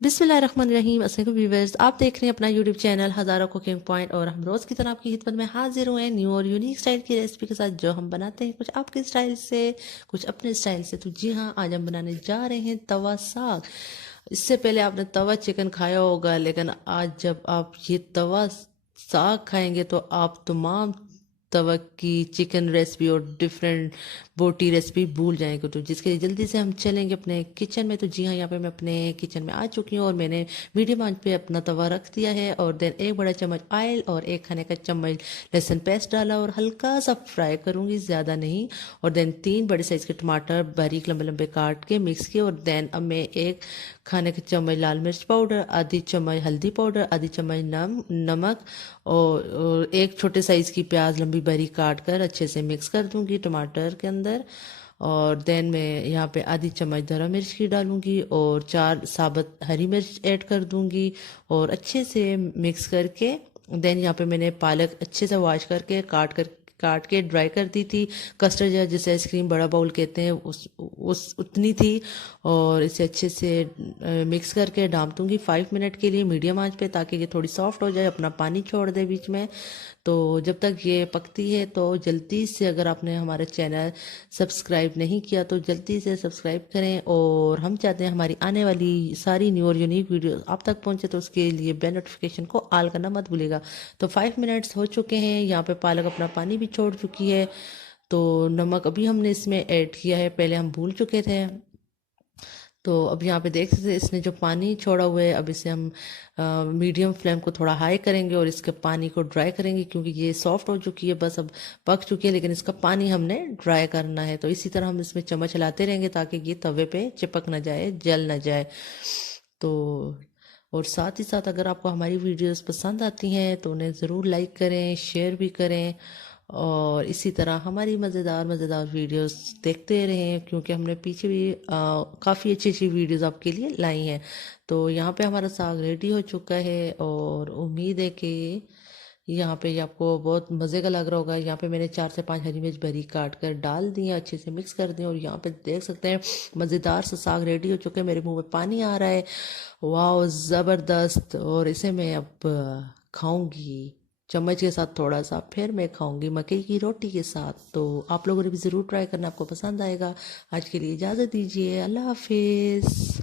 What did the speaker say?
बिस्मिल्लाहिर्रहमानिर्रहीम। अस्सलाम व्यूवर्स, आप देख रहे हैं अपना यूट्यूब चैनल हज़ारों कुकिंग पॉइंट और हम रोज़ की तरह आपकी खिदमत में हाजिर हुए हैं न्यू और यूनिक स्टाइल की रेसिपी के साथ जो हम बनाते हैं कुछ आपके स्टाइल से कुछ अपने स्टाइल से। तो जी हाँ, आज हम बनाने जा रहे हैं तवा साग। इससे पहले आपने तवा चिकन खाया होगा, लेकिन आज जब आप ये तवा साग खाएंगे तो आप तमाम तवा की चिकन रेसिपी और डिफरेंट बोटी रेसिपी भूल जाएंगे। तो जिसके लिए जल्दी से हम चलेंगे अपने किचन में। तो जी हाँ, यहाँ पे मैं अपने किचन में आ चुकी हूँ और मैंने मीडियम आंच पे अपना तवा रख दिया है और देन एक बड़ा चम्मच ऑयल और एक खाने का चम्मच लहसुन पेस्ट डाला और हल्का सा फ्राई करूँगी, ज़्यादा नहीं। और देन 3 बड़े साइज़ के टमाटर बारीक लंबे लंबे काट के मिक्स किए और देन अब मैं एक खाने का चम्मच लाल मिर्च पाउडर, आधी चम्मच हल्दी पाउडर, आधी चम्मच नमक और एक छोटे साइज़ की प्याज लंबी बारीक काट कर अच्छे से मिक्स कर दूंगी टमाटर के अंदर। और देन मैं यहाँ पे आधी चम्मच धरा मिर्च की डालूंगी और 4 साबुत हरी मिर्च ऐड कर दूंगी और अच्छे से मिक्स करके देन यहाँ पे मैंने पालक अच्छे से वॉश करके काट के ड्राई कर दी थी। कस्टर्ड या जिसे आइसक्रीम बड़ा बाउल कहते हैं उस उतनी थी। और इसे अच्छे से मिक्स करके डाल दूंगी 5 मिनट के लिए मीडियम आंच पे, ताकि ये थोड़ी सॉफ्ट हो जाए, अपना पानी छोड़ दे बीच में। तो जब तक ये पकती है तो जल्दी से, अगर आपने हमारे चैनल सब्सक्राइब नहीं किया तो जल्दी से सब्सक्राइब करें। और हम चाहते हैं हमारी आने वाली सारी न्यू और यूनिक वीडियो आप तक पहुंचे, तो उसके लिए बेल नोटिफिकेशन को ऑल करना मत भूलिएगा। तो 5 मिनट्स हो चुके हैं, यहाँ पे पालक अपना पानी भी छोड़ चुकी है। तो नमक अभी हमने इसमें ऐड किया है, पहले हम भूल चुके थे। तो अब यहाँ पे देख सकते हैं इसने जो पानी छोड़ा हुआ है, अब इसे हम मीडियम फ्लेम को थोड़ा हाई करेंगे और इसके पानी को ड्राई करेंगे, क्योंकि ये सॉफ्ट हो चुकी है, बस अब पक चुकी है, लेकिन इसका पानी हमने ड्राई करना है। तो इसी तरह हम इसमें चम्मच हिलाते रहेंगे ताकि ये तवे पे चिपक ना जाए, जल ना जाए। तो और साथ ही साथ अगर आपको हमारी वीडियोस पसंद आती हैं तो उन्हें ज़रूर लाइक करें, शेयर भी करें और इसी तरह हमारी मज़ेदार मज़ेदार वीडियोस देखते रहें, क्योंकि हमने पीछे भी काफ़ी अच्छी अच्छी वीडियोस आपके लिए लाई हैं। तो यहाँ पे हमारा साग रेडी हो चुका है और उम्मीद है कि यहाँ पे ये आपको बहुत मज़े का लग रहा होगा। यहाँ पे मैंने 4 से 5 हरी मिर्च बारीक काट कर डाल दी है, अच्छे से मिक्स कर दिए और यहाँ पे देख सकते हैं मज़ेदार सा साग रेडी हो चुके हैं। मेरे मुंह में पानी आ रहा है, वाह ज़बरदस्त। और इसे मैं अब खाऊंगी चम्मच के साथ, थोड़ा सा फिर मैं खाऊंगी मकई की रोटी के साथ। तो आप लोगों ने भी ज़रूर ट्राई करना, आपको पसंद आएगा। आज के लिए इजाज़त दीजिए, अल्लाह हाफिज़।